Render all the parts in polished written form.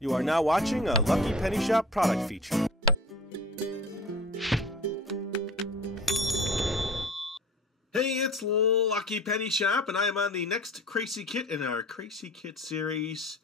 You are now watching a Lucky Penny Shop product feature. Hey, it's Lucky Penny Shop, and I am on the next Kracie Kit in our Kracie Kit series.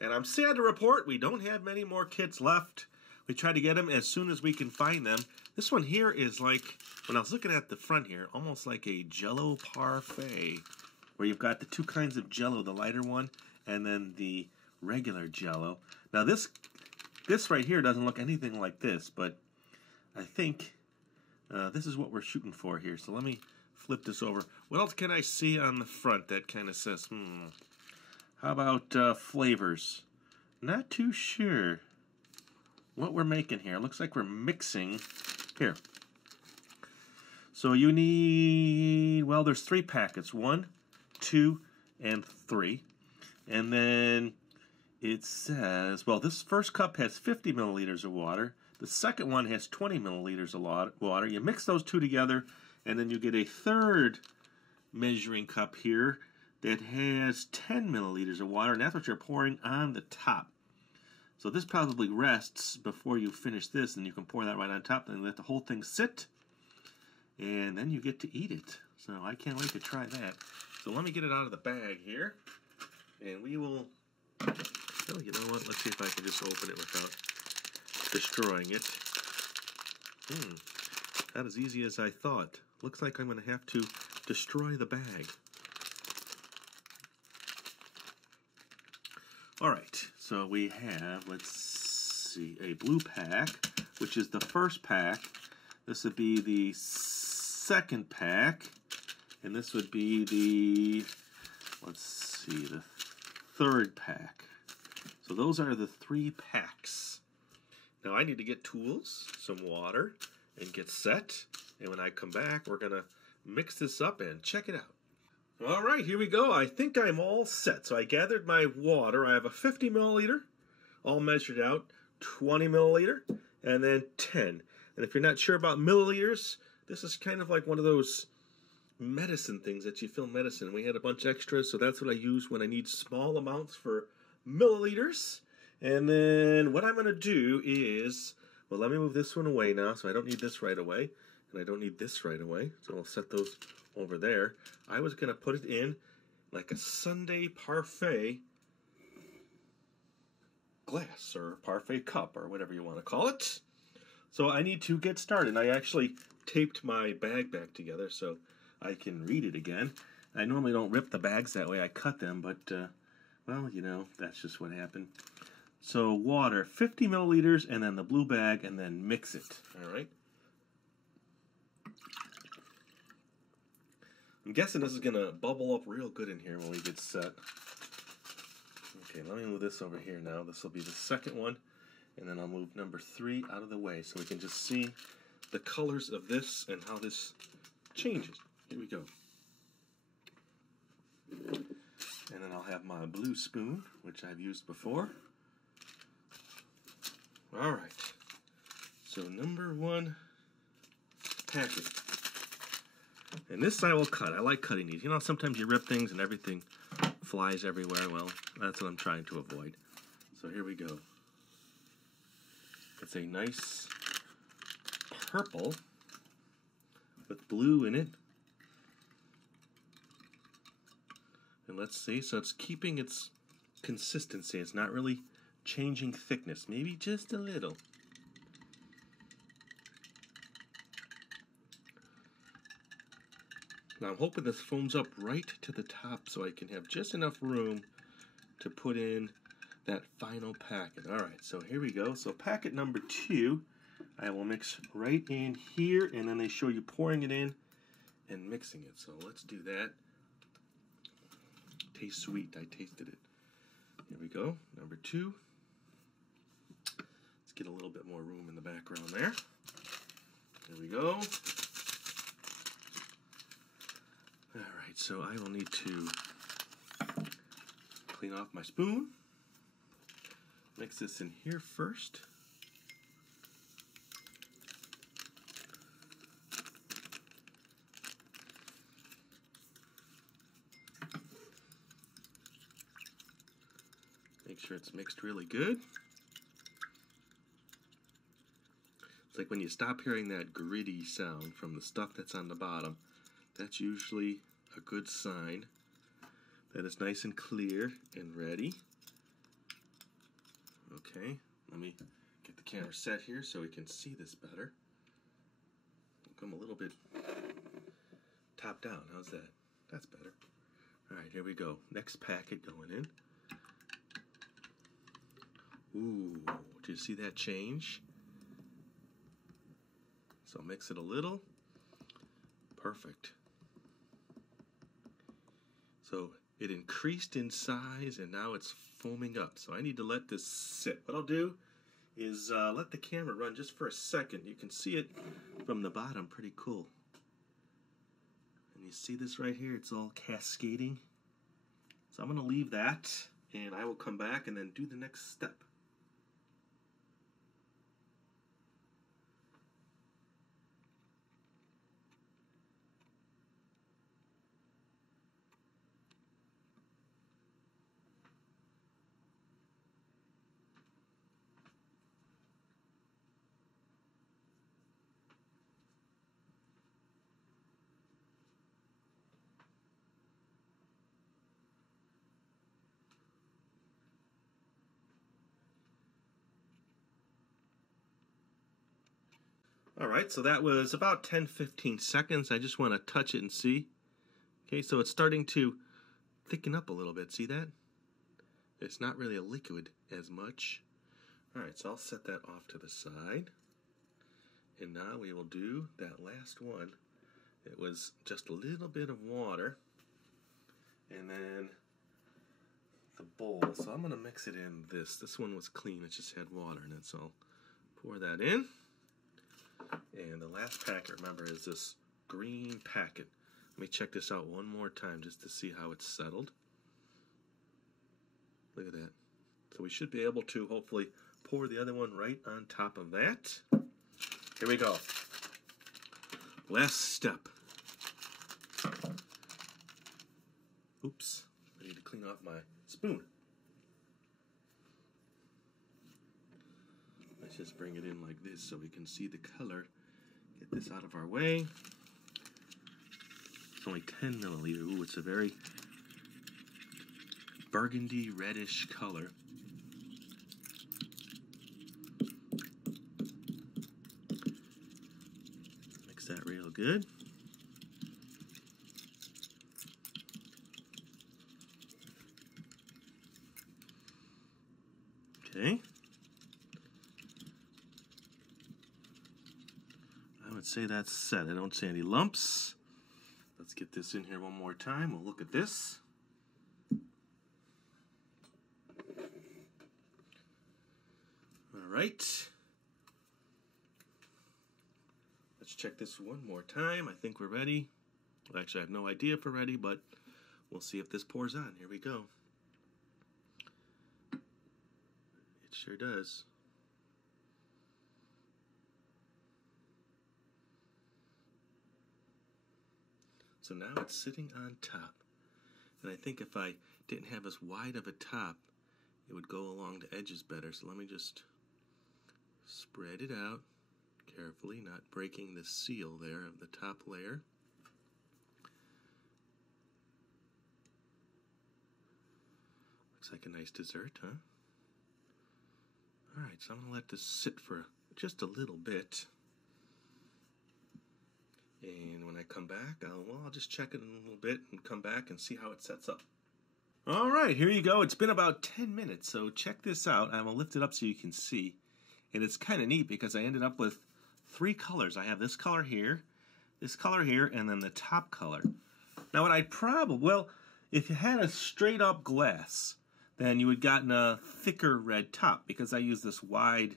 And I'm sad to report we don't have many more kits left. We try to get them as soon as we can find them. This one here is like, when I was looking at the front here, almost like a Jello Parfait, where you've got the two kinds of Jello, the lighter one, and then the regular Jello. Now this right here doesn't look anything like this, but I think this is what we're shooting for here. So let me flip this over. What else can I see on the front that kind of says, how about flavors? Not too sure what we're making here. It looks like we're mixing here. So you need, well, there's 3 packets, 1, 2, and 3. And then it says, well, this first cup has 50 milliliters of water. The second one has 20 milliliters of water. You mix those two together, and then you get a third measuring cup here that has 10 milliliters of water, and that's what you're pouring on the top. So this probably rests before you finish this, and you can pour that right on top and let the whole thing sit, and then you get to eat it. So I can't wait to try that. So let me get it out of the bag here, and we will, oh, you know what, let's see if I can just open it without destroying it. Not as easy as I thought. Looks like I'm going to have to destroy the bag. Alright, so we have, let's see, a blue pack, which is the first pack. This would be the second pack, and this would be the, let's see, the third pack. So those are the 3 packs. Now I need to get tools, some water, and get set. And when I come back, we're going to mix this up and check it out. All right, here we go. I think I'm all set. So I gathered my water. I have a 50 milliliter, all measured out, 20 milliliter, and then 10. And if you're not sure about milliliters, this is kind of like one of those medicine things that you fill medicine. We had a bunch extras, so that's what I use when I need small amounts for milliliters. And then what I'm going to do is, well, let me move this one away now, so I don't need this right away, and I don't need this right away, so I'll set those over there. I was going to put it in like a Sundae Parfait glass, or Parfait cup, or whatever you want to call it. So I need to get started. I actually taped my bag back together so I can read it again. I normally don't rip the bags that way, I cut them, but, well, you know, that's just what happened. So water, 50 milliliters, and then the blue bag, and then mix it, all right? I'm guessing this is going to bubble up real good in here when we get set. Okay, let me move this over here now. This will be the second one, and then I'll move number 3 out of the way so we can just see the colors of this and how this changes. Here we go. And then I'll have my blue spoon, which I've used before. All right, so number 1 packet. And this I will cut. I like cutting these. You know, sometimes you rip things and everything flies everywhere. Well, that's what I'm trying to avoid. So here we go. It's a nice purple with blue in it. And let's see, so it's keeping its consistency. It's not really changing thickness. Maybe just a little. Now I'm hoping this foams up right to the top so I can have just enough room to put in that final packet. Alright, so here we go. So packet number 2, I will mix right in here, and then they show you pouring it in and mixing it. So let's do that. Tastes sweet. I tasted it. Here we go. Number 2. Let's get a little bit more room in the background there. There we go. Alright, so I will need to clean off my spoon. Mix this in here first. sure it's mixed really good. It's like when you stop hearing that gritty sound from the stuff that's on the bottom, that's usually a good sign that it's nice and clear and ready. Okay, let me get the camera set here so we can see this better. We'll come a little bit top down. How's that? That's better. All right, here we go. Next packet going in. Ooh, do you see that change? So mix it a little. Perfect. So it increased in size and now it's foaming up. So I need to let this sit. What I'll do is let the camera run just for a second. You can see it from the bottom, pretty cool. And you see this right here, it's all cascading. So I'm going to leave that and I will come back and then do the next step. Alright, so that was about 10-15 seconds. I just want to touch it and see. Okay, so it's starting to thicken up a little bit. See that? It's not really a liquid as much. Alright, so I'll set that off to the side. And now we will do that last one. It was just a little bit of water. And then the bowl. So I'm going to mix it in this. This one was clean. It just had water in it. So I'll pour that in. And the last packet, remember, is this green packet. Let me check this out one more time just to see how it's settled. Look at that. So we should be able to hopefully pour the other one right on top of that. Here we go. Last step. Oops. I need to clean off my spoon. Let's just bring it in like this so we can see the color. Get this out of our way. It's only 10 milliliter. Ooh, it's a very burgundy reddish color. Mix that real good. Okay. I would say that's set. I don't see any lumps. Let's get this in here one more time. We'll look at this. All right. Let's check this one more time. I think we're ready. Well, actually, I have no idea if we're ready, but we'll see if this pours on. Here we go. It sure does. So now it's sitting on top. And I think if I didn't have as wide of a top, it would go along the edges better. So let me just spread it out carefully, not breaking the seal there of the top layer. Looks like a nice dessert, huh? All right, so I'm going to let this sit for just a little bit. And when I come back, I'll just check it in a little bit and come back and see how it sets up. All right, here you go. It's been about 10 minutes, so check this out. I'm going to lift it up so you can see. And it's kind of neat because I ended up with 3 colors. I have this color here, and then the top color. Now what I'd probably, well, if you had a straight up glass, then you would gotten a thicker red top because I use this wide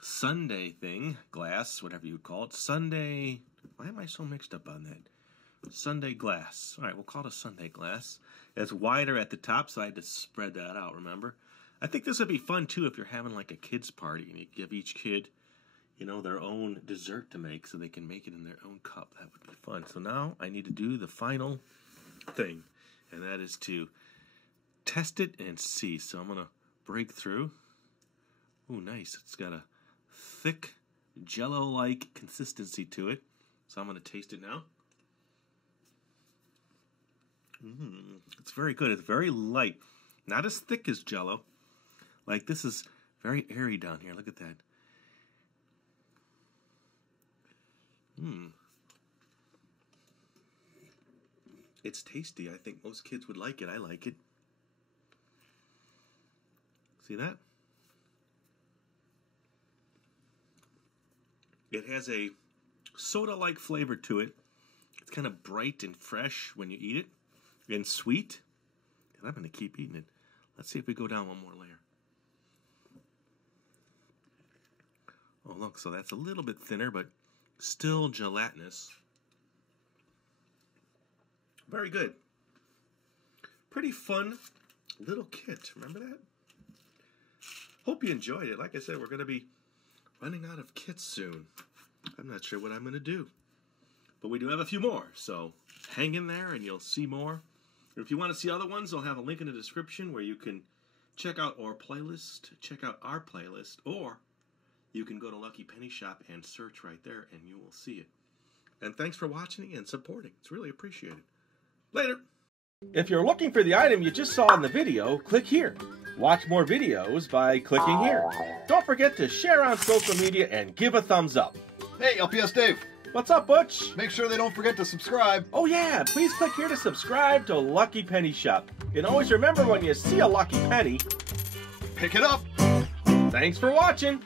Sundae thing, glass, whatever you would call it. Sundae, why am I so mixed up on that? Sundae Glass. All right, we'll call it a Sundae Glass. It's wider at the top, so I had to spread that out, remember? I think this would be fun, too, if you're having, like, a kid's party, and you give each kid, you know, their own dessert to make so they can make it in their own cup. That would be fun. So now I need to do the final thing, and that is to test it and see. So I'm going to break through. Ooh, nice. It's got a thick Jello-like consistency to it. So I'm going to taste it now. It's very good. It's very light. Not as thick as Jello. Like, this is very airy down here. Look at that. It's tasty. I think most kids would like it. I like it. See that? It has a soda-like flavor to it. It's kind of bright and fresh when you eat it. And sweet. And I'm going to keep eating it. Let's see if we go down one more layer. Oh, look. So that's a little bit thinner, but still gelatinous. Very good. Pretty fun little kit. Remember that? Hope you enjoyed it. Like I said, we're going to be running out of kits soon. I'm not sure what I'm going to do. But we do have a few more, so hang in there and you'll see more. If you want to see other ones, I'll have a link in the description where you can check out our playlist, or you can go to Lucky Penny Shop and search right there and you will see it. And thanks for watching and supporting. It's really appreciated. Later. If you're looking for the item you just saw in the video, click here. Watch more videos by clicking here. Don't forget to share on social media and give a thumbs up. Hey, LPS-Dave. What's up, Butch? Make sure they don't forget to subscribe. Oh yeah, please click here to subscribe to Lucky Penny Shop. And always remember, when you see a lucky penny, pick it up. Thanks for watching.